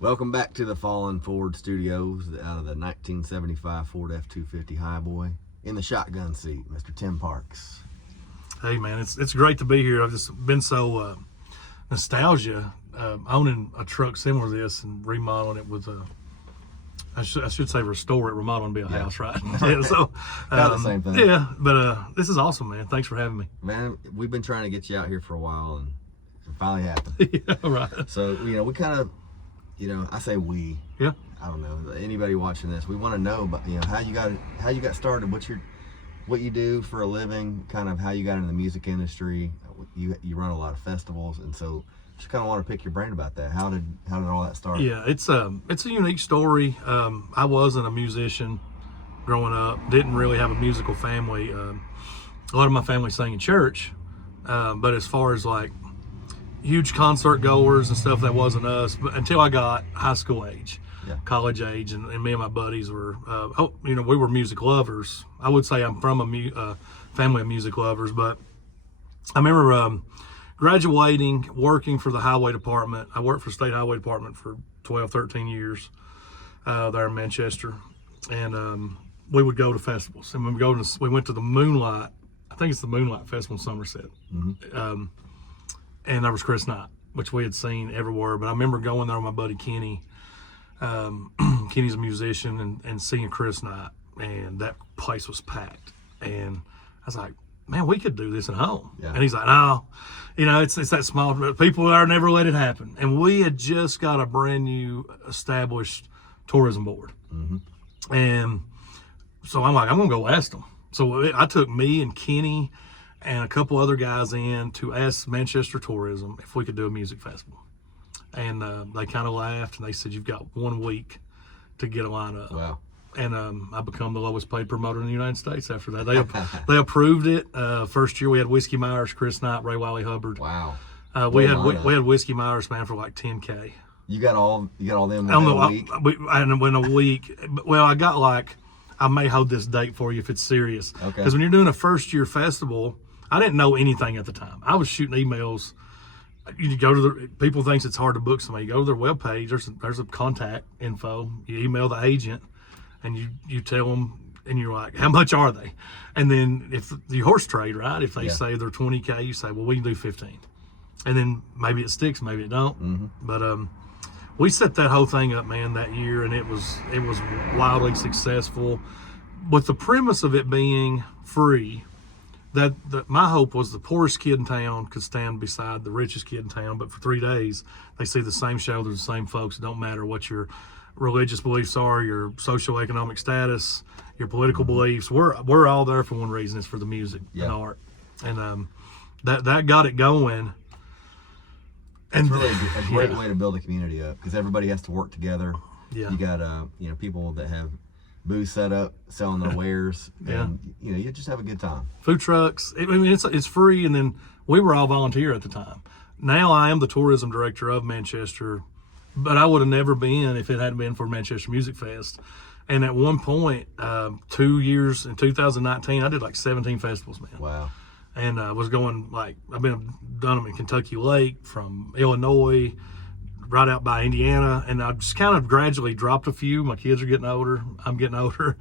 Welcome back to the Fallen Ford Studios out of the 1975 Ford F-250 Highboy. In the shotgun seat, Mr. Tim Parks. Hey man, it's great to be here. I've just been so nostalgia owning a truck similar to this and remodeling it with I should say restore it, remodel and be a house, right? Yeah, so Kind of the same thing. Yeah, but this is awesome, man. Thanks for having me. Man, we've been trying to get you out here for a while, and it finally happened. Yeah, right. So we kind of, I say we. Yeah. I don't know, anybody watching this, we want to know about how you got started, what you do for a living, kind of how you got into the music industry. You run a lot of festivals, and so just kind of want to pick your brain about that. How did all that start? Yeah, it's a unique story. I wasn't a musician growing up. Didn't really have a musical family. A lot of my family sang in church, but as far as like huge concert goers and stuff, that wasn't us. But until I got high school age, college age, and me and my buddies were, we were music lovers. I would say I'm from a family of music lovers, but I remember graduating, working for the highway department. I worked for the state highway department for 12, 13 years there in Manchester, and we would go to festivals. And we went to the Moonlight. I think it's the Moonlight Festival in Somerset. Mm-hmm. And there was Chris Knight, which we had seen everywhere. But I remember going there with my buddy Kenny. Kenny's a musician, and seeing Chris Knight, and that place was packed. And I was like, man, we could do this at home. Yeah. And he's like, no, it's that small, people are never let it happen. And we had just got a brand new established tourism board. Mm-hmm. And so I'm like, I'm going to go ask them. So I took me and Kenny and a couple other guys in to ask Manchester Tourism if we could do a music festival. And they kind of laughed, and they said, you've got 1 week to get a lineup. Wow. And I become the lowest paid promoter in the United States after that. They approved it. First year we had Whiskey Myers, Chris Knight, Ray Wiley Hubbard. Wow. We had Whiskey Myers, man, for like $10K. You got all them in a week? And in a week. Well, I may hold this date for you if it's serious. Okay. Because when you're doing a first year festival, I didn't know anything at the time. I was shooting emails. You go to people thinks it's hard to book somebody. You go to their webpage. There's a contact info. You email the agent, and you tell them, and you're like, how much are they? And then if the horse trade, right? If they say they're 20K, you say, well, we can do 15. And then maybe it sticks, maybe it don't. Mm-hmm. But we set that whole thing up, man, that year, and it was wildly successful, with the premise of it being free. That my hope was the poorest kid in town could stand beside the richest kid in town, but for 3 days they see the same show. They're the same folks. It don't matter what your religious beliefs are, your socioeconomic status, your political beliefs. We're all there for one reason: it's for the music and art. And that got it going. And it's really a great way to build a community up, because everybody has to work together. Yeah. You got people that have booths set up, selling their wares, and you just have a good time. Food trucks. It's free, and then we were all volunteer at the time. Now I am the tourism director of Manchester, but I would have never been if it hadn't been for Manchester Music Fest. And at one point, 2 years in 2019, I did like 17 festivals, man. Wow. And was going I've done them in Kentucky Lake, from Illinois, right out by Indiana, and I've just kind of gradually dropped a few. My kids are getting older. I'm getting older.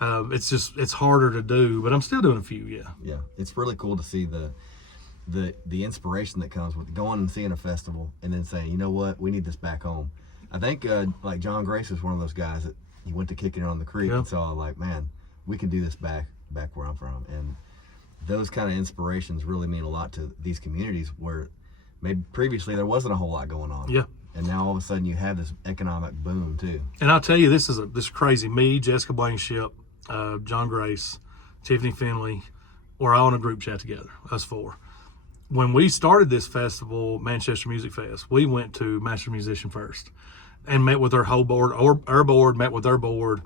It's harder to do, but I'm still doing a few. Yeah. It's really cool to see the inspiration that comes with going and seeing a festival and then saying, you know what, we need this back home. I think like John Grace was one of those guys that he went to Kicking It on the Creek and saw, like, man, we can do this back where I'm from. And those kind of inspirations really mean a lot to these communities where maybe previously there wasn't a whole lot going on. Yeah. And now all of a sudden you have this economic boom too. And I'll tell you, this is crazy. Me, Jessica Blankenship, John Grace, Tiffany Finley, we're all in a group chat together, us four. When we started this festival, Manchester Music Fest, we went to Master Musician first and met with their whole board, or our board met with their board,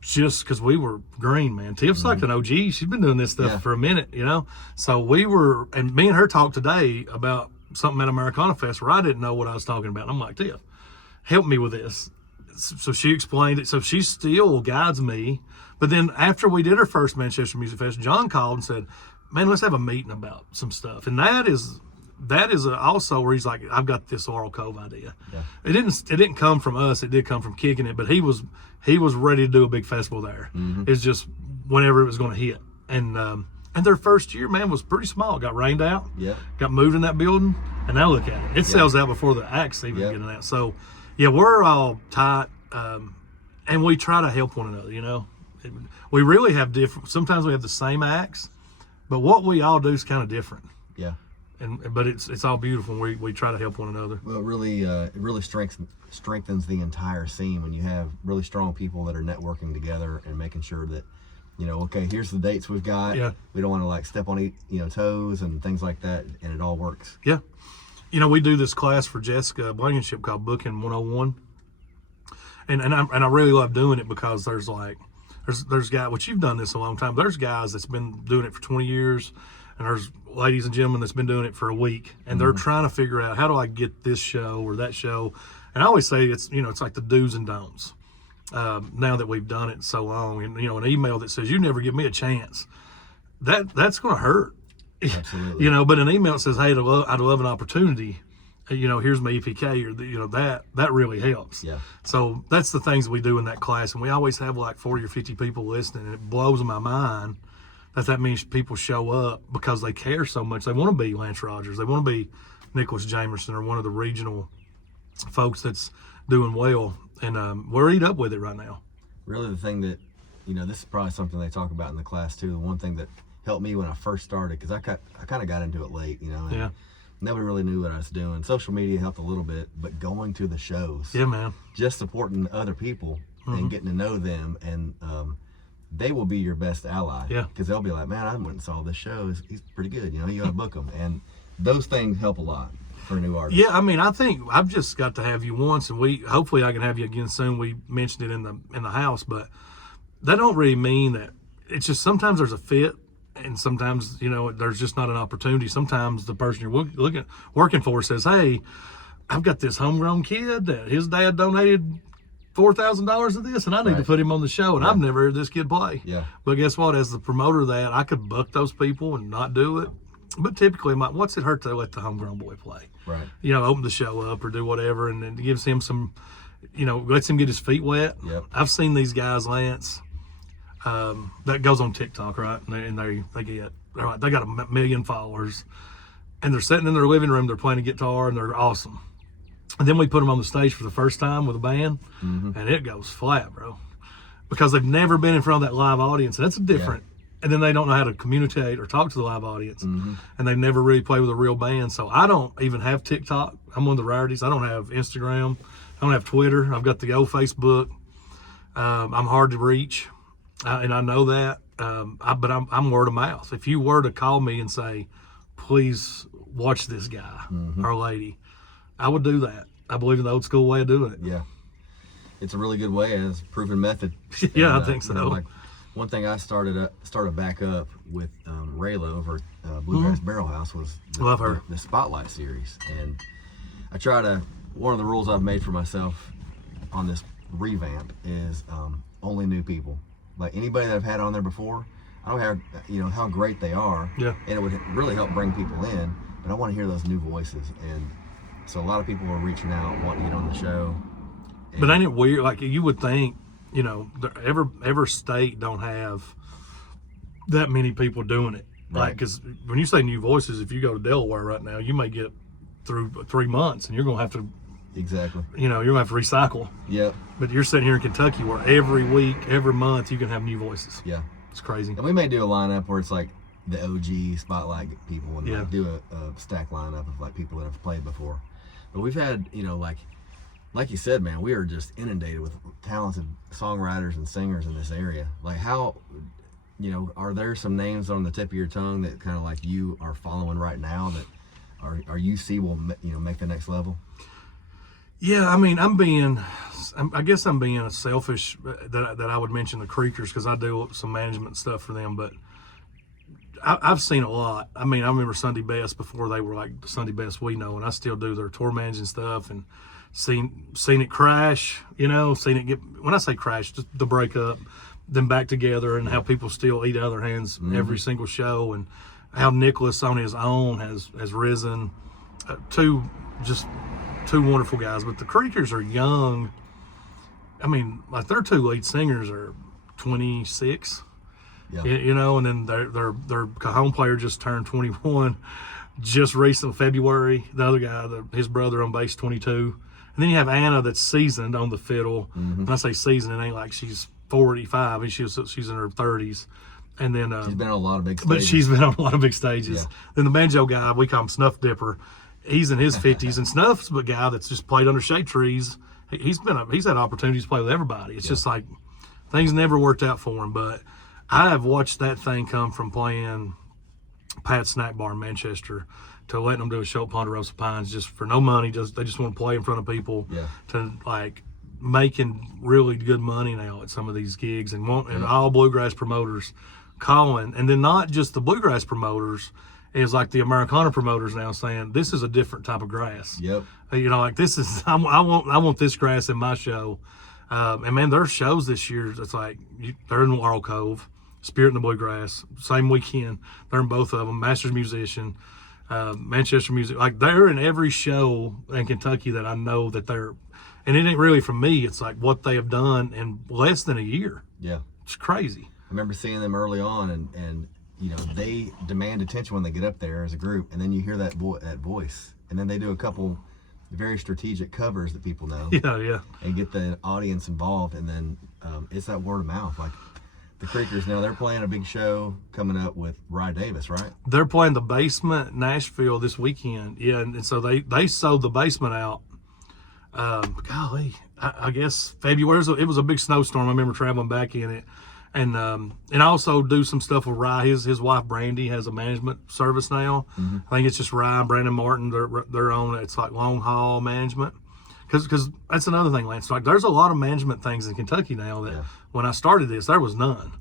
just because we were green, man. Tiff's like an OG. She's been doing this stuff for a minute, So we were, and me and her talked today about something at Americana Fest where I didn't know what I was talking about. And I'm like, Tiff, help me with this. So she explained it. So she still guides me. But then after we did our first Manchester Music Fest, John called and said, man, let's have a meeting about some stuff. And that is that is also where he's like, I've got this Laurel Cove idea. Yeah. It didn't come from us. It did come from kicking it, but he was ready to do a big festival there. It's just whenever it was going to hit. And their first year, man, was pretty small. Got rained out. Yeah. Got moved in that building, and now look at it. It sells out before the acts even get in that. So, yeah, we're all tight, and we try to help one another. You know, we really have different. Sometimes we have the same acts, but what we all do is kind of different. Yeah. But it's all beautiful. We try to help one another. Well, it really strengthens the entire scene when you have really strong people that are networking together and making sure that, you know, okay, here's the dates we've got. Yeah. We don't want to like step on toes and things like that, and it all works. Yeah. You know, we do this class for Jessica Blankenship called Booking 101. And I really love doing it because there's guys, which you've done this a long time. There's guys that's been doing it for 20 years, and there's ladies and gentlemen that's been doing it for a week, and they're trying to figure out, how do I get this show or that show? And I always say it's like the do's and don'ts. Now that we've done it so long, and an email that says you never give me a chance, that's going to hurt. Absolutely. But an email that says, hey, I'd love an opportunity. Here's my EPK, or that really helps. Yeah. So that's the things we do in that class, and we always have like 40 or 50 people listening, and it blows my mind that means people show up because they care so much. They want to be Lance Rogers, they want to be Nicholas Jamerson, or one of the regional folks that's doing well, and we're eat up with it right now. Really, the thing that, this is probably something they talk about in the class too. The one thing that helped me when I first started, because I kind of got into it late, and Yeah. nobody really knew what I was doing. Social media helped a little bit, but going to the shows, Yeah, man. just supporting other people and getting to know them, and they will be your best ally. Yeah. Because they'll be like, man, I went and saw this show. He's pretty good. You got to book him, and those things help a lot for a new artist. Yeah, I mean, I think I've just got to have you once, and hopefully I can have you again soon. We mentioned it in the house, but that don't really mean that. It's just sometimes there's a fit, and sometimes there's just not an opportunity. Sometimes the person you're working for says, hey, I've got this homegrown kid that his dad donated $4,000 of this, and I need to put him on the show, and I've never heard this kid play. Yeah. But guess what? As the promoter of that, I could buck those people and not do it. But typically, what's it hurt to let the homegrown boy play? Right. Open the show up or do whatever, and it gives him some, lets him get his feet wet. Yep. I've seen these guys, Lance, that goes on TikTok, right? And they got 1 million followers, and they're sitting in their living room, they're playing a guitar, and they're awesome. And then we put them on the stage for the first time with a band, and it goes flat, bro, because they've never been in front of that live audience. And that's different. And then they don't know how to communicate or talk to the live audience, and they never really play with a real band. So I don't even have TikTok. I'm one of the rarities. I don't have Instagram. I don't have Twitter. I've got the old Facebook. I'm hard to reach, and I know that. But I'm word of mouth. If you were to call me and say, please watch this guy or lady, I would do that. I believe in the old school way of doing it. Yeah. It's a really good way, and it's a proven method. Yeah, And, I think so. Like one thing I started back up with Rayla over Bluegrass Barrel House was Love her. the Spotlight series, and I one of the rules I've made for myself on this revamp is only new people. Like anybody that I've had on there before, I don't have how great they are, Yeah. and it would really help bring people in, but I want to hear those new voices, and so a lot of people are reaching out, wanting to get on the show. But ain't it weird? Like you would think, every state don't have that many people doing it. Right. Like, because when you say new voices, if you go to Delaware right now, you may get through 3 months, and you're gonna have to, Exactly. you're gonna have to recycle. Yep. But you're sitting here in Kentucky, where every week, every month, you can have new voices. Yeah. It's crazy. And we may do a lineup where it's like the OG Spotlight people, and Yeah. like do a stack lineup of like people that have played before. But we've had, like you said, man, we are just inundated with talented songwriters and singers in this area. Like how, are there some names on the tip of your tongue that kind of like you are following right now that are you see will make the next level? Yeah, I mean, I guess I'm being selfish that I would mention the Creekers, because I do some management stuff for them, but I've seen a lot. I mean, I remember Sunday Best before they were like the Sunday Best we know, and I still do their tour managing stuff, and seen it crash, seen it get, when I say crash, just the breakup, then back together, and how people still eat out of their hands every single show. And how Nicholas on his own has risen. Two wonderful guys, but the Creekers are young. I mean, like their two lead singers are 26, Yeah. and then their cajon player just turned 21 just recent February. The other guy, his brother on bass, 22. And then you have Anna that's seasoned on the fiddle. When I say seasoned, it ain't like she's 45, and she's in her 30s. And then She's been on a lot of big stages. but she's been on a lot of big stages. Yeah. Then the banjo guy, we call him Snuff Dipper. He's in his 50s, and Snuff's a guy that's just played under shade trees. He's had opportunities to play with everybody. It's just like things never worked out for him. But I have watched that thing come from playing Pat's Snack Bar in Manchester to letting them do a show at Ponderosa Pines just for no money. They just want to play in front of people. Yeah. To like making really good money now at some of these gigs, and all bluegrass promoters calling, and then not just the bluegrass promoters, is like the Americana promoters now saying this is a different type of grass. Yep. Like this is I want this grass in my show. And man, their shows this year, it's like they're in Laurel Cove, Spirit in the Bluegrass, same weekend. They're in both of them. Masters Musician, Manchester Music. Like they're in every show in Kentucky that I know that they're. And it ain't really from me. It's like what they have done in less than a year. Yeah. It's crazy. I remember seeing them early on, and they demand attention when they get up there as a group, and then you hear that voice, and then they do a couple very strategic covers that people know. Yeah. And get the audience involved, and then it's that word of mouth. Like the Creekers now, they're playing a big show coming up with Rye Davis, right? They're playing the Basement Nashville this weekend. Yeah, and so they sold the Basement out. Golly, I guess February. It was a big snowstorm. I remember traveling back in it, and I also do some stuff with Rye. His wife Brandy has a management service now. I think it's just Rye and Brandon Martin. They're on. It's like long haul management. Because that's another thing, Lance. Like there's a lot of management things in Kentucky now that when I started this, there was none.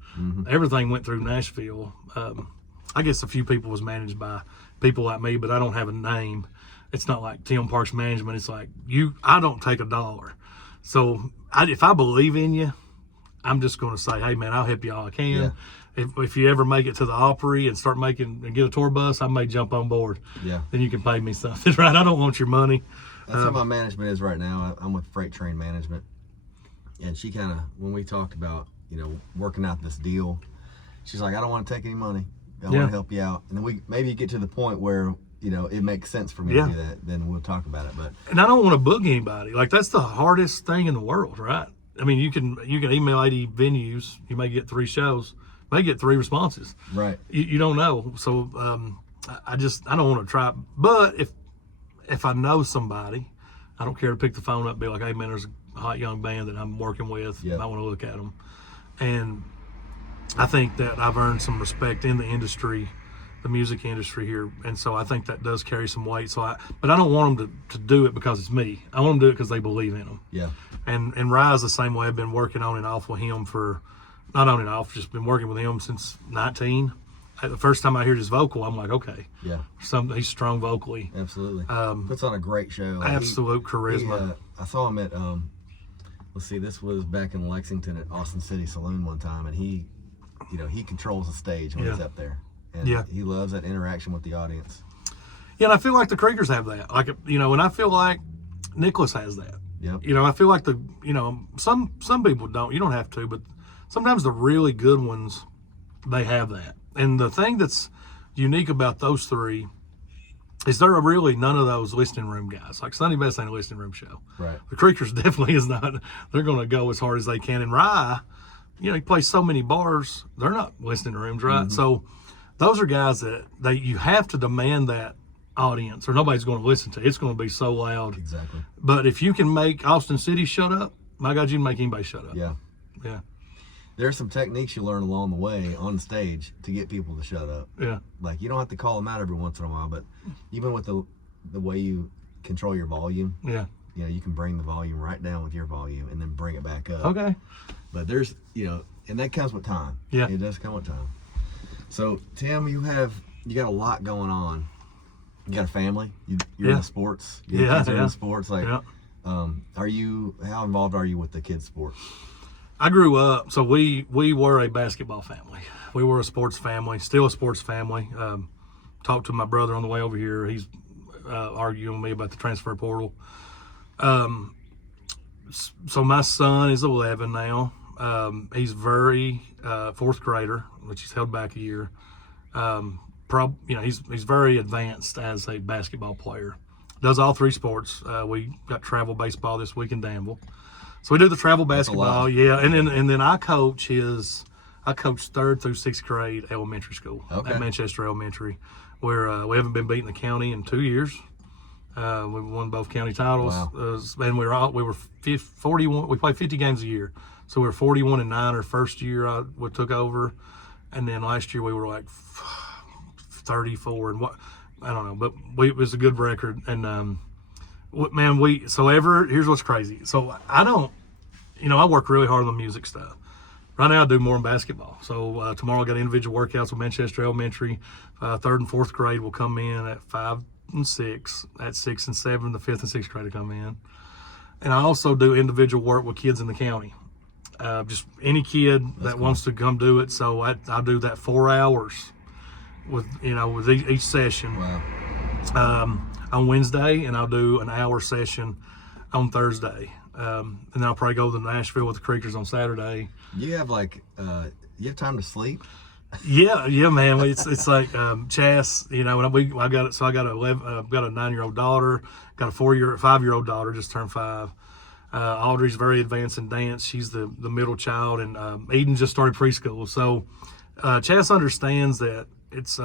Everything went through Nashville. I guess a few people was managed by people like me, but I don't have a name. It's not like Tim Parks Management. It's like I don't take $1. So if I believe in you, I'm just going to say, hey man, I'll help you all I can. Yeah. If you ever make it to the Opry and start and get a tour bus, I may jump on board. Yeah. Then you can pay me something, right? I don't want your money. That's how my management is right now. I'm with Freight Train Management, and she kind of, when we talked about working out this deal, she's like, I don't want to take any money. I want to help you out, and then we maybe get to the point where it makes sense for me to do that. Then we'll talk about it. And I don't want to book anybody. Like that's the hardest thing in the world, right? I mean, you can email 80 venues. You may get 3 shows. May get 3 responses. Right. You don't know. So I don't want to try. But if I know somebody, I don't care to pick the phone up and be like, hey man, there's a hot young band that I'm working with. I want to look at them. And I think that I've earned some respect in the industry, the music industry here, and so I think that does carry some weight. But I don't want them to do it because it's me. I want them to do it because they believe in them. Yeah. And Rye's the same way. I've been working on and off with him not on and off, just been working with him since 19. The first time I heard his vocal, I'm like, okay. Yeah. He's strong vocally. Absolutely. Puts on a great show. Absolute charisma. I saw him at let's see, this was back in Lexington at Austin City Saloon one time, and he controls the stage when he's up there. And he loves that interaction with the audience. Yeah, and I feel like the Creekers have that. Like, and I feel like Nicholas has that. Yep. I feel like some people don't. You don't have to, but sometimes the really good ones, they have that. And the thing that's unique about those 3 is there are really none of those listening room guys. Like Sunny Best ain't a listening room show. Right. The Creekers definitely is not. They're going to go as hard as they can. And Rye, he plays so many bars. They're not listening rooms, right? So those are guys that you have to demand that audience or nobody's going to listen to. It's going to be so loud. Exactly. But if you can make Austin City shut up, my God, you can make anybody shut up. Yeah. Yeah. There's some techniques you learn along the way on stage to get people to shut up. Yeah. Like you don't have to call them out every once in a while, but even with the way you control your volume, you can bring the volume right down with your volume and then bring it back up. Okay. But there's, and that comes with time. Yeah. It does come with time. So Tim, you got a lot going on. You got a family. You're in the sports. Your kids are in sports. Like, how involved are you with the kids' sports? I grew up, so we were a basketball family. We were a sports family, still a sports family. talked to my brother on the way over here. He's arguing with me about the transfer portal. So my son is 11 now. He's very fourth grader, which he's held back a year. He's very advanced as a basketball player. Does all three sports. We got travel baseball this week in Danville, so we do the travel basketball. Yeah, and then I coach third through sixth grade elementary school at Manchester Elementary, where we haven't been beating the county in 2 years. We won both county titles, and we were 41. We played 50 games a year, so we were 41-9 our first year we took over, and then last year we were like 34 and what I don't know, but it was a good record. And here's what's crazy. So I don't, I work really hard on the music stuff. Right now I do more in basketball. So tomorrow I got individual workouts with Manchester Elementary. Third and fourth grade will come in at 5 and 6. At 6 and 7, the fifth and sixth grade will come in. And I also do individual work with kids in the county. Just any kid that wants to come do it. So I do that 4 hours with each session. On Wednesday, and I'll do an hour session on Thursday. And then I'll probably go to Nashville with the Creekers on Saturday. You have you have time to sleep? Yeah, man. It's like Chas. I got it. So I got I've got a 9-year-old daughter, got a 5-year-old daughter, just turned 5. Audrey's very advanced in dance. She's the middle child, and Eden just started preschool. So Chas understands that it's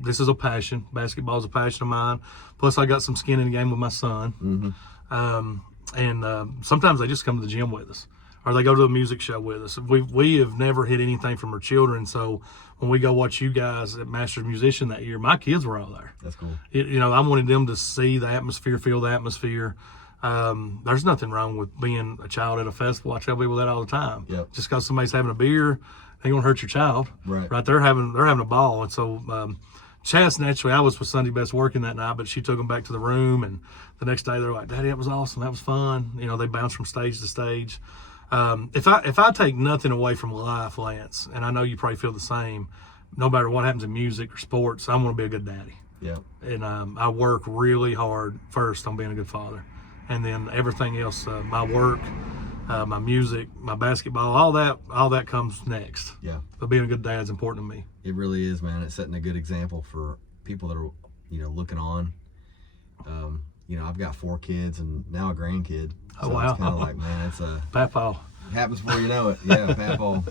this is a passion. Basketball is a passion of mine. Plus, I got some skin in the game with my son. And sometimes they just come to the gym with us, or they go to a music show with us. We have never hid anything from our children. So when we go watch you guys at Masters Musician that year, my kids were all there. That's cool. I wanted them to see the atmosphere, feel the atmosphere. There's nothing wrong with being a child at a festival. I tell people that all the time. Yep. Just because somebody's having a beer, ain't gonna hurt your child. Right. They're having a ball. And so Chas, naturally, I was with Sunday Best working that night, but she took them back to the room, and the next day they're like, "Daddy, that was awesome. That was fun." They bounce from stage to stage. If I take nothing away from life, Lance, and I know you probably feel the same, no matter what happens in music or sports, I'm gonna be a good daddy. Yeah. And I work really hard first on being a good father, and then everything else, my work, my music, my basketball, all that comes next. Yeah. But being a good dad is important to me. It really is, man. It's setting a good example for people that are, looking on. I've got 4 kids and now a grandkid. So wow. It's kind of like, man, it's a Papaw. happens before you know it. Yeah, Papaw.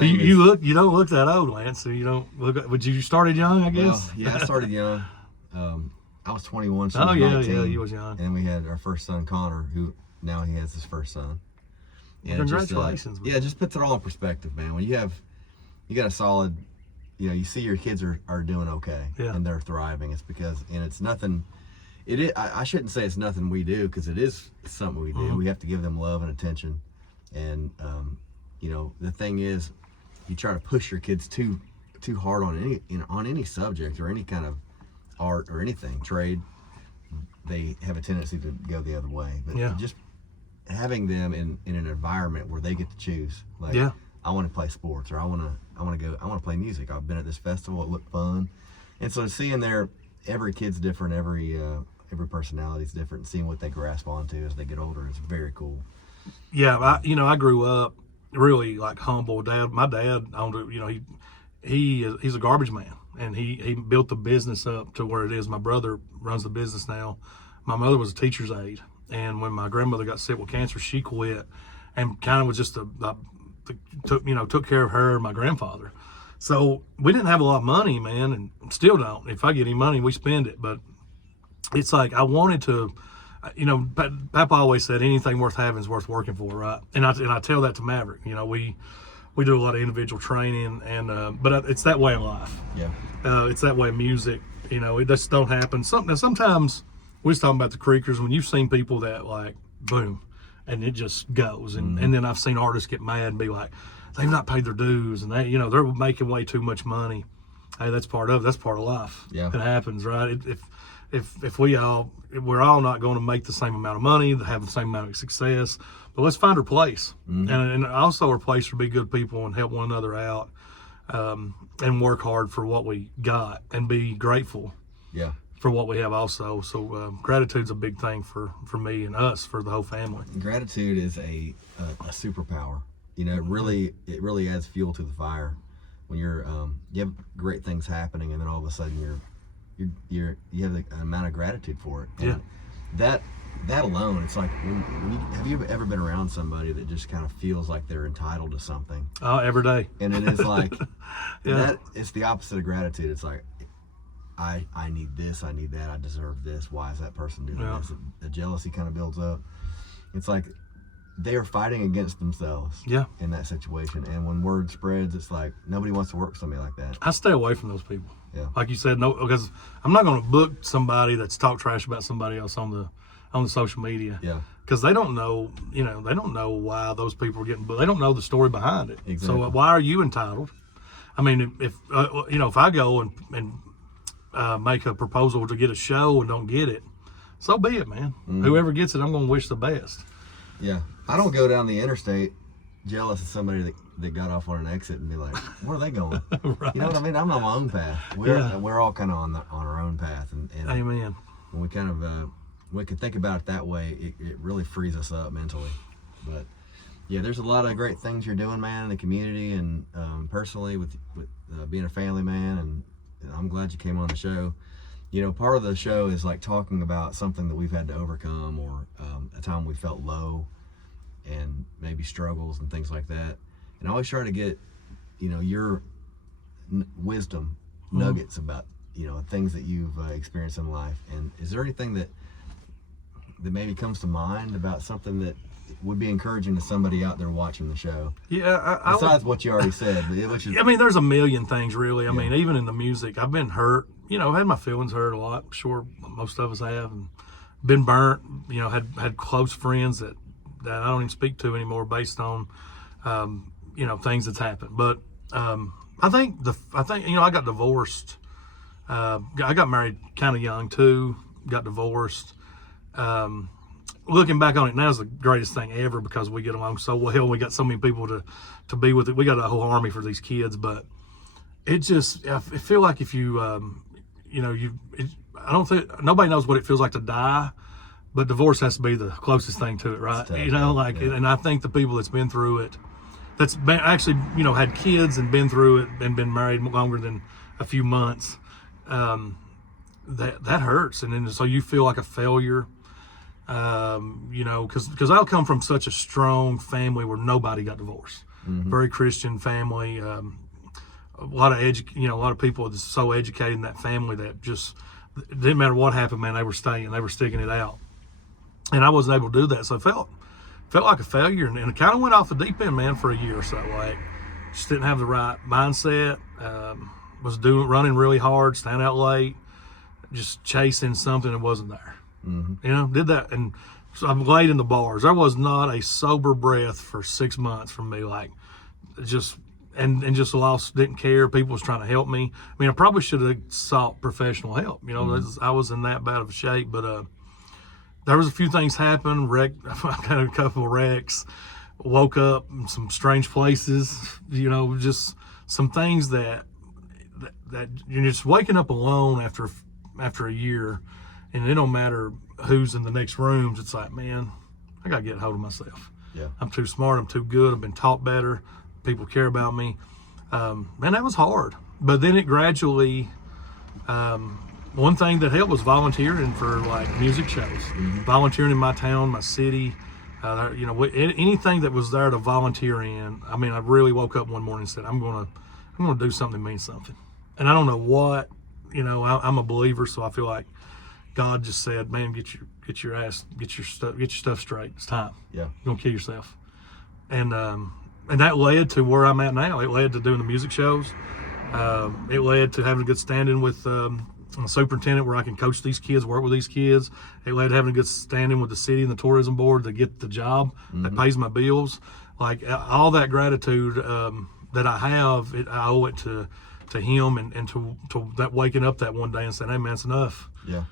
You don't look that old, Lance. So you don't look. But you started young, I guess. Well, yeah, I started young. I was 21. She was 19, yeah, you was young. And we had our first son, Connor, who now he has his first son. And congratulations. Just puts it all in perspective, man. When you got a solid, you see your kids are doing okay, and they're thriving. It's because, and it's nothing. I shouldn't say it's nothing we do, because it is something we do. Mm-hmm. We have to give them love and attention, and the thing is, you try to push your kids too hard on any subject or any kind of art or anything, trade, they have a tendency to go the other way. But just having them in an environment where they get to choose, I want to play sports, or I want to play music. I've been at this festival, it looked fun. And so seeing every kid's different, every personality is different, and seeing what they grasp onto as they get older is very cool. Yeah, I grew up really like humble. My dad owned he's a garbage man, and he built the business up to where it is. My brother runs the business now. My mother was a teacher's aide, and when my grandmother got sick with cancer, she quit, and kind of was just took care of her and my grandfather. So we didn't have a lot of money, man, and still don't. If I get any money, we spend it. But it's like I wanted to, Papa always said anything worth having is worth working for, right? And I tell that to Maverick. We do a lot of individual training, and but it's that way in life. Yeah. It's that way in music. It just don't happen. Sometimes we was talking about the Creekers, when you've seen people that like boom, and it just goes, and then I've seen artists get mad and be like, they've not paid their dues, and they're making way too much money. Hey, that's part of life. Yeah. It happens, right? If we're all not going to make the same amount of money, have the same amount of success, but let's find our place. And also our place to be good people and help one another out. and work hard for what we got and be grateful Yeah. for what we have also. So gratitude's a big thing for me and us, for the whole family. Gratitude is a superpower. You know, it really adds fuel to the fire when you're you have great things happening, and then all of a sudden you have an amount of gratitude for it. And that alone, it's like when you, have you ever been around somebody that just kind of feels like they're entitled to something? Oh, every day. And it is like Yeah. it's the opposite of gratitude. It's like I need this, I need that, I deserve this. Why is that person doing Yeah. this? The jealousy kind of builds up. It's like they are fighting against themselves Yeah. in that situation. And when word spreads, it's like nobody wants to work with somebody like that. I stay away from those people. Yeah. Like you said, no, because I'm not going to book somebody that's talk trash about somebody else on the social media. Yeah. Because they don't know, they don't know why those people are getting, but they don't know the story behind it. Exactly. So why are you entitled? I mean, if I go and make a proposal to get a show and don't get it, so be it, man. Mm-hmm. Whoever gets it, I'm going to wish the best. Yeah. I don't go down the interstate jealous of somebody that got off on an exit and be like, where are they going? Right. You know what I mean? I'm on my own path. We're all kind of on our own path, and Amen. when we kind of we can think about it that way, it really frees us up mentally. But yeah, there's a lot of great things you're doing, man, in the community and personally with being a family man, and I'm glad you came on the show. You know, part of the show is like talking about something that we've had to overcome, or a time we felt low and maybe struggles and things like that. And I always try to get, your wisdom nuggets about, things that you've experienced in life. And is there anything that maybe comes to mind about something that would be encouraging to somebody out there watching the show? Yeah. Besides what you already said. Which is, I mean, there's a million things, really. I mean, even in the music, I've been hurt. I've had my feelings hurt a lot. I'm sure most of us have. And been burnt. Had close friends that I don't even speak to anymore based on, things that's happened. But I think I got divorced. I got married kind of young too. Got divorced. Looking back on it now is the greatest thing ever because we get along so well. We got so many people to be with it. We got a whole army for these kids, but I feel like if you, I don't think nobody knows what it feels like to die, but divorce has to be the closest thing to it, right? Tough, And I think the people that's been through it, that's been actually, had kids and been through it and been married longer than a few months, that hurts. And then so you feel like a failure. Because I come from such a strong family where nobody got divorced. Mm-hmm. Very Christian family. A lot of people are so educated in that family that just it didn't matter what happened, man. They were staying. They were sticking it out, and I wasn't able to do that. So it felt like a failure, and it kind of went off the deep end, man, for a year or so. Like just didn't have the right mindset. Was running really hard, staying out late, just chasing something that wasn't there. Mm-hmm. Did that, and so I'm laid in the bars. There was not a sober breath for 6 months from me, like just just lost, didn't care. People was trying to help me. I mean, I probably should have sought professional help. I was in that bad of a shape, but there was a few things happened. I got a couple of wrecks. Woke up in some strange places. Just some things that you're just waking up alone after a year. And it don't matter who's in the next rooms. It's like, man, I got to get a hold of myself. Yeah. I'm too smart. I'm too good. I've been taught better. People care about me. Man, that was hard. But then it gradually, one thing that helped was volunteering for like music shows. Mm-hmm. Volunteering in my town, my city. Anything that was there to volunteer in. I mean, I really woke up one morning and said, I'm gonna do something that means something. And I don't know what. I'm a believer, so I feel like God just said, "Man, get your stuff straight. It's time. Yeah, you're gonna kill yourself." And that led to where I'm at now. It led to doing the music shows. It led to having a good standing with a superintendent where I can coach these kids, work with these kids. It led to having a good standing with the city and the tourism board to get the job that pays my bills. Like all that gratitude that I have, I owe it to him and to that waking up that one day and saying, "Hey, man, it's enough." Yeah.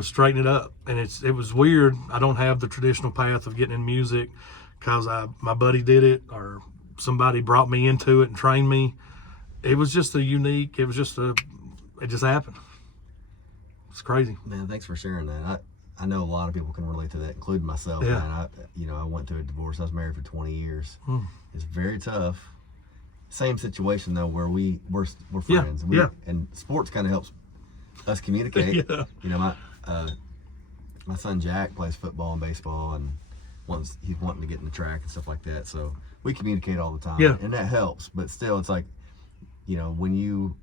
Straighten it up. And it was weird. I don't have the traditional path of getting in music because my buddy did it or somebody brought me into it and trained me. it was just it just happened. It's crazy. Man, thanks for sharing that. I know a lot of people can relate to that, including myself. Yeah. Man, I went through a divorce. I was married for 20 years. It's very tough. Same situation though, where we're Yeah, friends. And sports kind of helps us communicate. Yeah. You know, my son Jack plays football and baseball, and he's wanting to get in the track and stuff like that. So we communicate all the time. Yeah. And that helps. But still, it's like, you know, one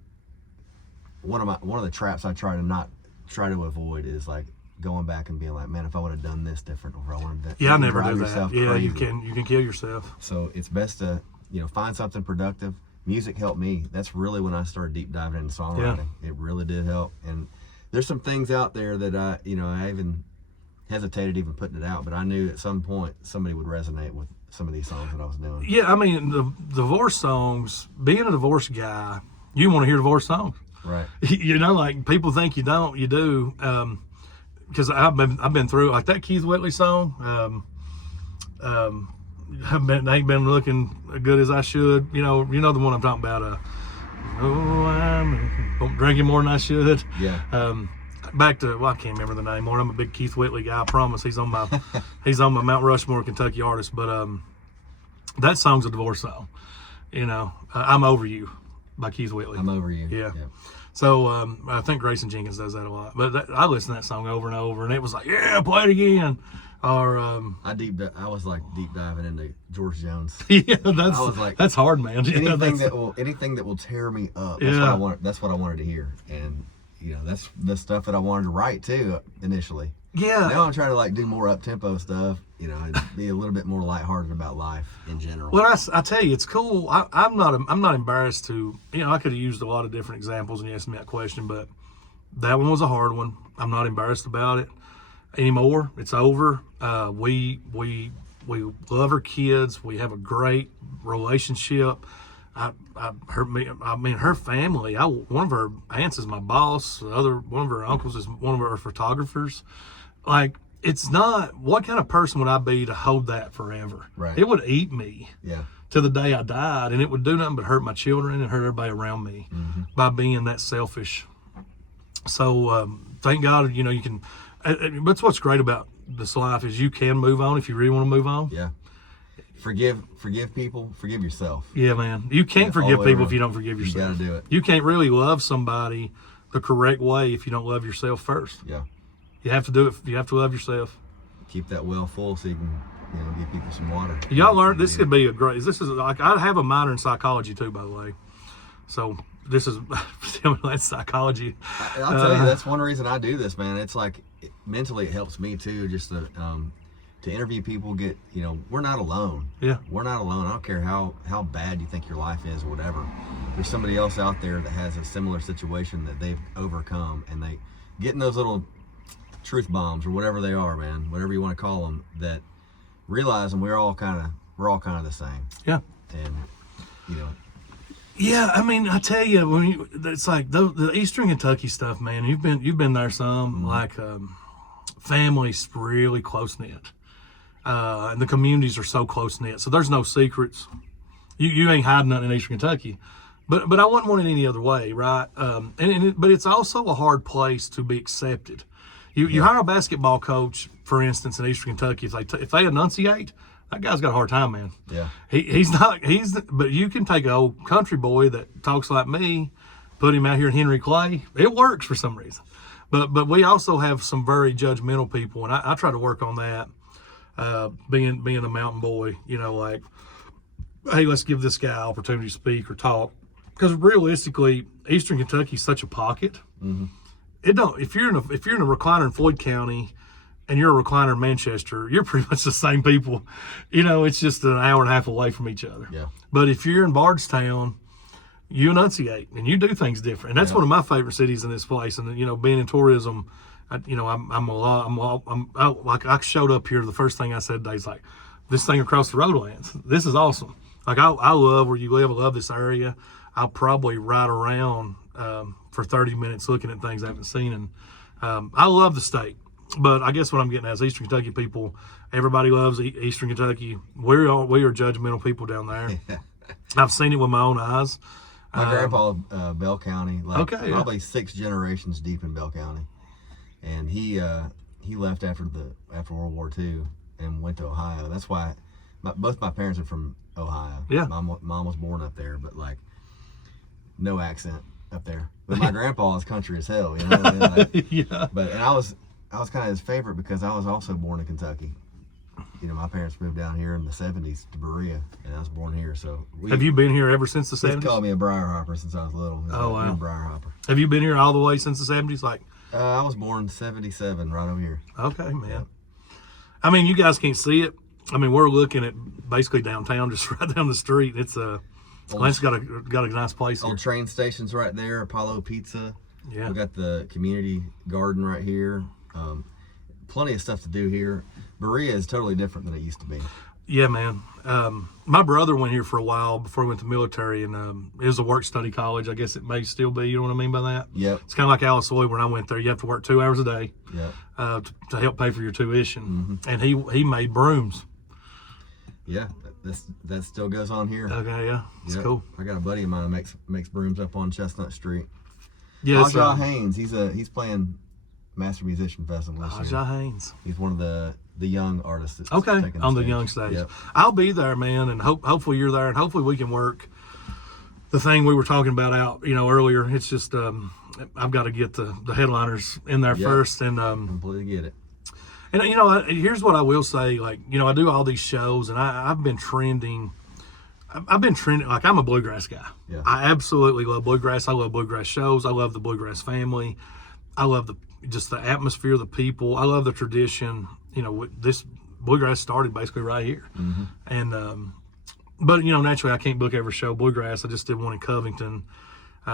of the traps I try to avoid is like going back and being like, man, if I would have done this different, or if I wanted that. Yeah, I you never drive do yourself that. Yeah, crazy. you can kill yourself. So it's best to, you know, find something productive. Music helped me. That's really when I started deep diving into songwriting. It really did help. And there's some things out there that I even hesitated even putting it out, but I knew at some point somebody would resonate with some of these songs that I was doing. Yeah, I mean, the divorce songs, being a divorce guy, you want to hear divorce songs. Right. You know, like people think you don't, you do. Because I've been through like that Keith Whitley song. I ain't been looking as good as I should. You know the one I'm talking about. Oh, I'm drinking more than I should. Yeah. Back to I can't remember the name more. I'm a big Keith Whitley guy. I promise he's on my Mount Rushmore Kentucky artist. But that song's a divorce song. You know, I'm Over You by Keith Whitley. I'm Over You. Yeah. So I think Grayson Jenkins does that a lot. But I listened to that song over and over, and it was like, yeah, play it again. Or I was like deep diving into George Jones. yeah, I was like, that's hard, man. Yeah, anything that will tear me up. Yeah. That's what I wanted to hear. And you know, that's the stuff that I wanted to write too initially. Yeah. Now I'm trying to like do more up tempo stuff, you know, and be a little bit more lighthearted about life in general. Well, I tell you, it's cool. I'm not embarrassed to, you know, I could have used a lot of different examples when you asked me that question, but that one was a hard one. I'm not embarrassed about it anymore. It's over. We love our kids. We have a great relationship. Her family. One of her aunts is my boss. One of her uncles is one of her photographers. Like, it's not, what kind of person would I be to hold that forever? Right. It would eat me. Yeah. To the day I died, and it would do nothing but hurt my children and hurt everybody around me by being that selfish. So thank God, you know, you can. That's what's great about this life is you can move on if you really want to move on. Yeah. Forgive people. Forgive yourself. Yeah, man. You can't forgive people if you don't forgive yourself. You gotta do it. You can't really love somebody the correct way if you don't love yourself first. Yeah. You have to do it. You have to love yourself. Keep that well full so you can, you know, give people some water. Y'all learn. This could be this is like, I have a minor in psychology too, by the way. So this is that's psychology. I'll tell you, that's one reason I do this, man. It's like mentally it helps me too, just to interview people. We're not alone. Yeah. We're not alone. I don't care how bad you think your life is or whatever. There's somebody else out there that has a similar situation that they've overcome, and they getting those little truth bombs or whatever they are, man, whatever you want to call them, that realizing we're all kind of the same. Yeah. And you know. Yeah, I mean, I tell you, it's like the Eastern Kentucky stuff, man. You've been there some. Like families really close knit, and the communities are so close knit. So there's no secrets. You ain't hiding nothing in Eastern Kentucky, but I wouldn't want it any other way, right? But it's also a hard place to be accepted. You hire a basketball coach, for instance, in Eastern Kentucky. If they enunciate, that guy's got a hard time, man. Yeah. But you can take an old country boy that talks like me, put him out here in Henry Clay. It works for some reason. But we also have some very judgmental people, and I try to work on that. Being a mountain boy, you know, like, hey, let's give this guy opportunity to speak or talk. Because realistically, Eastern Kentucky is such a pocket. Mm-hmm. If you're in a recliner in Floyd County and you're a recliner in Manchester, you're pretty much the same people. You know, it's just an hour and a half away from each other. Yeah. But if you're in Bardstown, you enunciate and you do things different. And that's one of my favorite cities in this place. And you know, being in tourism, I showed up here. The first thing I said today is like, this thing across the road lands. This is awesome. Like I love where you live. I love this area. I'll probably ride around for 30 minutes looking at things I haven't seen. And I love the state. But I guess what I'm getting at is Eastern Kentucky people, everybody loves Eastern Kentucky. We are judgmental people down there. I've seen it with my own eyes. My grandpa, Bell County, like Okay, yeah. probably 6 generations deep in Bell County, and he left after World War II and went to Ohio. That's why both my parents are from Ohio. Yeah. Mom was born up there, but like no accent up there. But my grandpa is country as hell, you know. What I mean? Like, Yeah. and I was kind of his favorite because I was also born in Kentucky. You know, my parents moved down here in the 70s to Berea, and I was born here. So Have you been here ever since the He's 70s? called me a briar hopper since I was little. Oh, wow. You're a briar hopper. Have you been here all the way since the 70s? Like, I was born 77, right over here. okay, man. I mean, you guys can't see it. I mean, we're looking at basically downtown, just right down the street. It's Glenn's got a nice place here. Old train station's right there. Apollo Pizza. Yeah. We got the community garden right here. Plenty of stuff to do here. Berea is totally different than it used to be. Yeah, man. My brother went here for a while before he went to the military, and it was a work-study college. I guess it may still be. You know what I mean by that? Yep. It's kind of like Alice Lloyd when I went there. You have to work 2 hours a day Yep. to help pay for your tuition. And he made brooms. Yeah. That still goes on here. Okay, yeah. It's Yep. cool. I got a buddy of mine that makes brooms up on Chestnut Street. Yeah, Aja Haynes. He's playing Master Musician Festival this year. Aja Haynes. He's one of the young artists that's Okay, taking on the stage. young stage. Yep. I'll be there, man, and hopefully you're there, and hopefully we can work the thing we were talking about out, earlier. It's just I've got to get the headliners in there Yep. first, and Completely get it. and here's what I will say, like, I do all these shows, and I've been trending. Like, I'm a bluegrass guy. Yeah. I absolutely love bluegrass. I love bluegrass shows. I love the bluegrass family. I love just the atmosphere, the people. I love the tradition. This bluegrass started basically right here. And but naturally I can't book every show bluegrass. I just did one in Covington.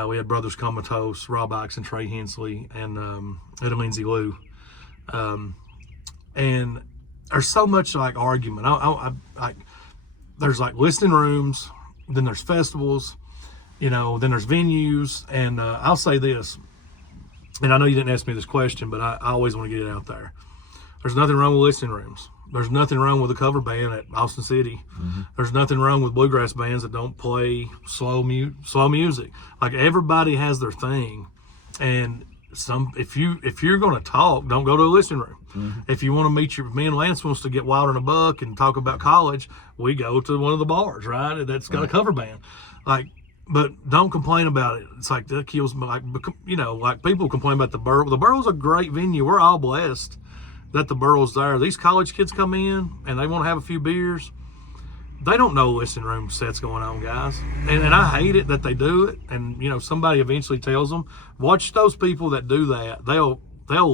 We had Brothers Comatose, Rob Ikes and Trey Hensley, and Lindsay Lou. And there's so much like argument. I there's like listening rooms, then there's festivals, then there's venues, and I'll say this, and I know you didn't ask me this question, but I always want to get it out there. There's nothing wrong with listening rooms. There's nothing wrong with a cover band at Austin City. There's nothing wrong with bluegrass bands that don't play slow music. Like, everybody has their thing, and if you're going to talk, don't go to a listening room. If you want to me and Lance wants to get wild in a buck and talk about college, we go to one of the bars, right? That's got a cover band, like. But don't complain about it. It's like that kills me. Like, like people complain about the Burl. The Burl's a great venue. We're all blessed that the Burl's there. These college kids come in and they want to have a few beers. They don't know listening room sets going on, guys. And I hate it that they do it. And somebody eventually tells them, watch those people that do that. They'll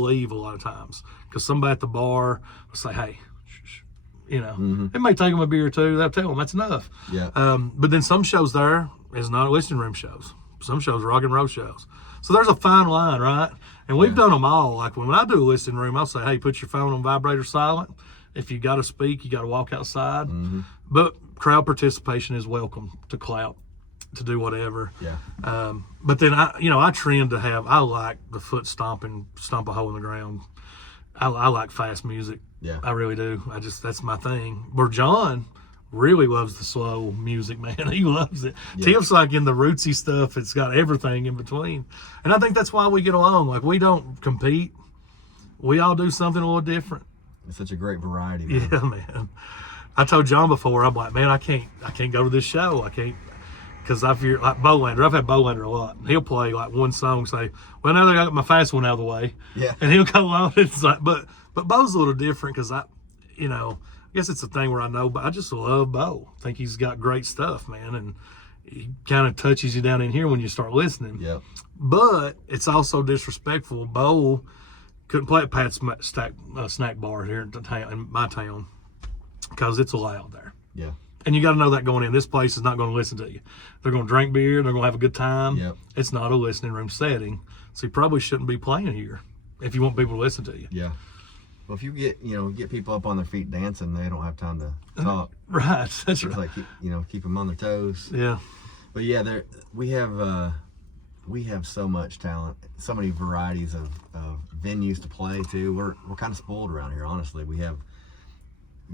leave a lot of times because somebody at the bar will say, hey, shh. It may take them a beer or two. They'll tell them that's enough. Yeah. But then some shows there is not listening room shows. Some shows are rock and roll shows. So there's a fine line, right? And we've done them all. Like, when I do a listening room, I'll say, hey, put your phone on vibrator silent. If you got to speak, you got to walk outside. But crowd participation is welcome to clap, to do whatever. Yeah. But then I trend to I like the foot stomp a hole in the ground. I like fast music. Yeah. I really do. That's my thing. Where John really loves the slow music, man. He loves it. Yeah. Tiff's like in the rootsy stuff. It's got everything in between. And I think that's why we get along. Like, we don't compete. We all do something a little different. It's such a great variety, man. Yeah, man. I told John before, I'm like, man, I can't go to this show. I can't, because I fear, like Bolander. I've had Bolander a lot. He'll play like one song, say, well, now that I got my fast one out of the way. Yeah. And he'll go on. It's like, but Bo's a little different because I guess it's a thing where I know, but I just love Bo. I think he's got great stuff, man. And he kind of touches you down in here when you start listening. Yep. But it's also disrespectful. Bo couldn't play at Pat's snack bar here in my town because it's allowed there. Yeah. And you got to know that going in. This place is not going to listen to you. They're going to drink beer. They're going to have a good time. Yep. It's not a listening room setting. So you probably shouldn't be playing here if you want people to listen to you. Yeah. Well, if you get people up on their feet dancing, they don't have time to talk. Right. That's It's right. like, keep them on their toes. Yeah. But yeah, we have so much talent, so many varieties of venues to play to. We're kind of spoiled around here, honestly. We have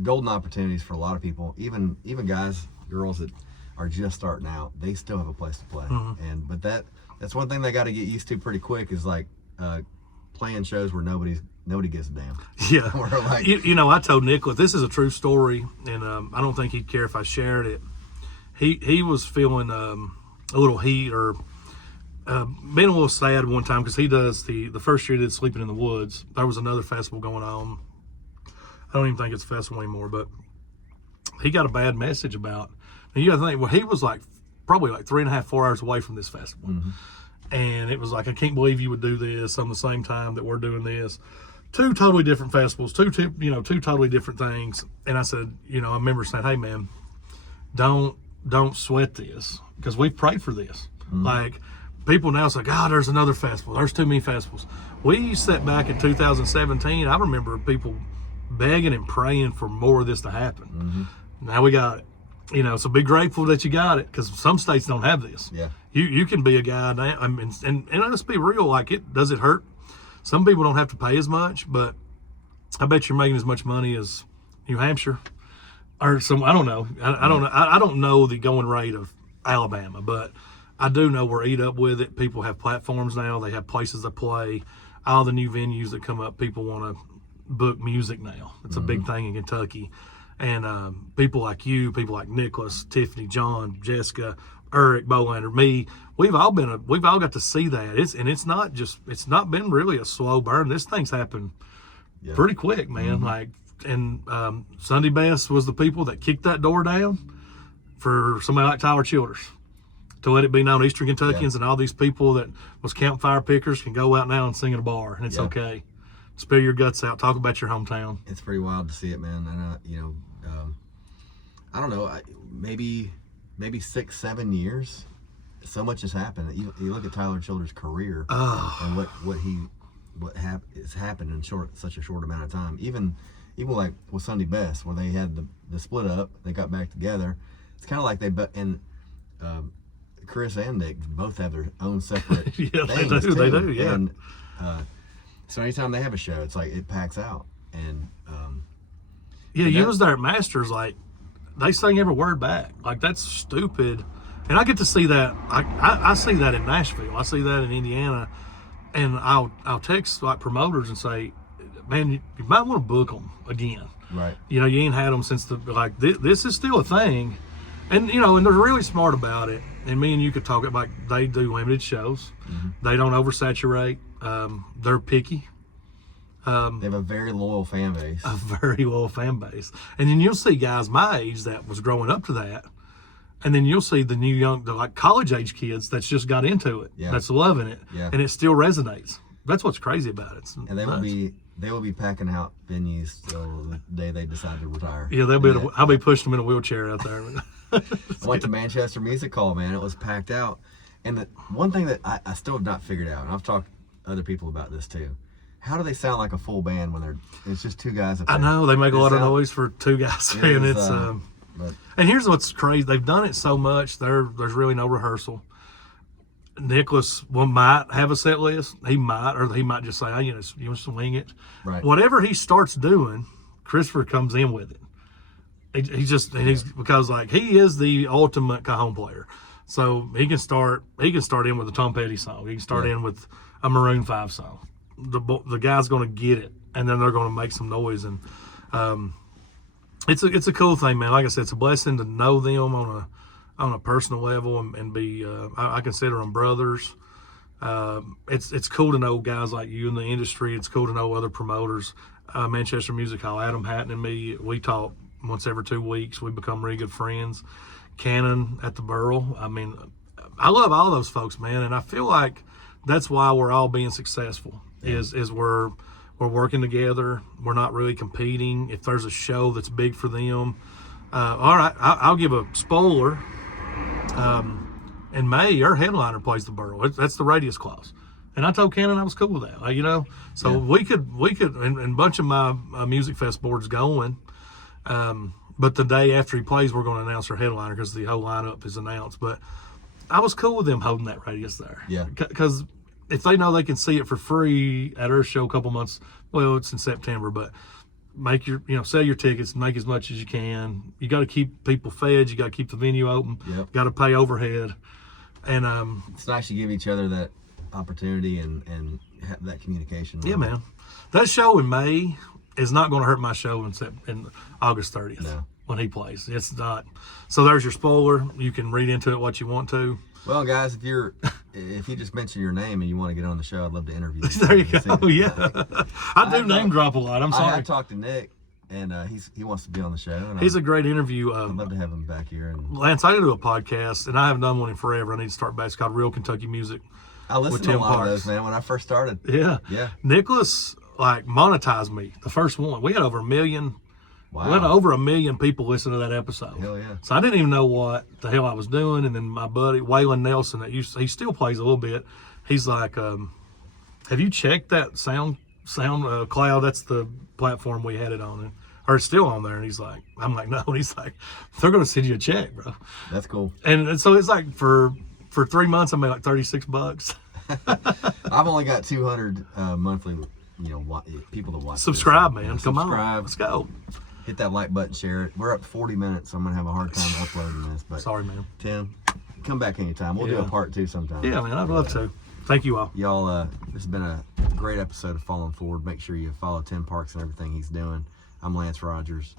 golden opportunities for a lot of people, even guys, girls that are just starting out, they still have a place to play. And but that's one thing they got to get used to pretty quick is like playing shows where nobody gives a damn. Yeah. We're like, You know, I told Nicholas, this is a true story, and I don't think he'd care if I shared it. He was feeling a little heat or being a little sad one time because he does the first year he did Sleeping in the Woods. There was another festival going on. I don't even think it's a festival anymore, but he got a bad message about. And you got to think, well, he was like probably like 3.5, 4 hours away from this festival. And it was like, I can't believe you would do this on the same time that we're doing this. Two totally different festivals, two totally different things. And I said, I remember saying, hey man, don't sweat this, because we've prayed for this. Like, people now say, God, there's another festival. There's too many festivals. We sat back in 2017. I remember people begging and praying for more of this to happen. Now we got it. So be grateful that you got it, because some states don't have this. Yeah. You can be a guy now, and let's be real. Like, does it hurt? Some people don't have to pay as much, but I bet you're making as much money as New Hampshire or some. I don't know. I don't know. I don't know the going rate of Alabama, but I do know we're eat up with it. People have platforms now. They have places to play. All the new venues that come up, people want to book music now. It's a big thing in Kentucky. And people like you, people like Nicholas, Tiffany, John, Jessica, Eric, Bolander, me, we've all got to see that. It's not been really a slow burn. This thing's happened pretty quick, man. Like, and Sunday Best was the people that kicked that door down for somebody like Tyler Childers, to let it be known Eastern Kentuckians and all these people that was campfire pickers can go out now and sing at a bar, and it's okay. Spill your guts out. Talk about your hometown. It's pretty wild to see it, man. And I don't know, maybe 6-7 years. So much has happened. You look at Tyler Childers' career and what has happened in such a short amount of time. Even like with Sunday Best, where they had the split up, they got back together. It's kind of like Chris and Nick both have their own separate Yeah, things they do, too. yeah. And so anytime they have a show, it's like it packs out. And you was there at Masters, like, they sang every word back. Like, that's stupid. And I get to see that. I see that in Nashville. I see that in Indiana. And I'll text like promoters and say, man, you might want to book them again. right. You ain't had them since this is still a thing. And, and they're really smart about it. And me and you could talk about, they do limited shows. They don't oversaturate. They're picky. They have a very loyal fan base. A very loyal fan base. And then you'll see guys my age that was growing up to that. And then you'll see the like college age kids that's just got into it. Yeah. That's loving it. Yeah. And it still resonates. That's what's crazy about it. And they will be packing out venues till the day they decide to retire. Yeah, I'll be pushing them in a wheelchair out there. I went to Manchester Music Hall, man. It was packed out. And the one thing that I still have not figured out, and I've talked to other people about this too, how do they sound like a full band when it's just two guys up there? I know, they make a lot of noise for two guys. And it's and here's what's crazy. They've done it so much, there's really no rehearsal. Nicholas might have a set list. He might just say, hey, you want to swing it. Right. Whatever he starts doing, Christopher comes in with it. He's because like he is the ultimate cajon player. So he can start in with a Tom Petty song. He can start in with a Maroon 5 song. The guy's going to get it, and then they're going to make some noise. And it's a cool thing, man. Like I said, it's a blessing to know them on a personal level and be. I consider them brothers. It's cool to know guys like you in the industry. It's cool to know other promoters. Manchester Music Hall, Adam Hatton and me, we talk once every 2 weeks. We become really good friends. Cannon at the Burl. I mean, I love all those folks, man, and I feel like that's why we're all being successful. Is we're working together. We're not really competing. If there's a show that's big for them, all right, I'll give a spoiler. In May, our headliner plays the Burl. That's the Radius Clause, and I told Cannon I was cool with that. So we could, and a bunch of my Music Fest boards going. But the day after he plays, we're going to announce our headliner because the whole lineup is announced. But I was cool with them holding that Radius there. Yeah. Because if they know they can see it for free at our show a couple months, well, it's in September, but make your, sell your tickets, make as much as you can. You got to keep people fed. You got to keep the venue open. Yep. Got to pay overhead. And it's nice to give each other that opportunity and have that communication. yeah, man, that show in May is not going to hurt my show in August 30th No. when he plays. It's not. So there's your spoiler. You can read into it what you want to. Well, guys, if you just mention your name and you want to get on the show, I'd love to interview you. There you go. Yeah, I do name drop a lot. I'm I sorry. have talked to Nick, and he wants to be on the show. And He's a great interview. I'd love to have him back here. And Lance, I do a podcast, and I haven't done one in forever. I need to start back. It's called Real Kentucky Music. I listened with to a Tim lot Parks. of those, man, when I first started. Yeah. Yeah. Nicholas monetized me, the first one. We had over 1 million. Wow. We had over 1 million people listen to that episode. Hell yeah. So I didn't even know what the hell I was doing. And then my buddy Waylon Nelson, he still plays a little bit. He's like, have you checked that Sound Cloud? That's the platform we had it on, or it's still on there. And he's like, I'm like, no. And he's like, they're gonna send you a check, bro. That's cool. And so it's like for 3 months I made like $36. I've only got 200 monthly, people to watch. Subscribe, this. man. Yeah, Come on, subscribe. let's go. Hit that like button, share it. We're up to 40 minutes, so I'm gonna have a hard time uploading this. But Sorry, man. Tim, come back anytime. We'll do Yeah. a part 2 sometime. Yeah, man, I'd love to. Thank you all. Y'all, this has been a great episode of Falling Forward. Make sure you follow Tim Parks and everything he's doing. I'm Lance Rogers.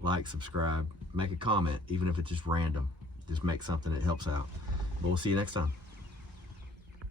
Like, subscribe, make a comment, even if it's just random. Just make something that helps out. But we'll see you next time.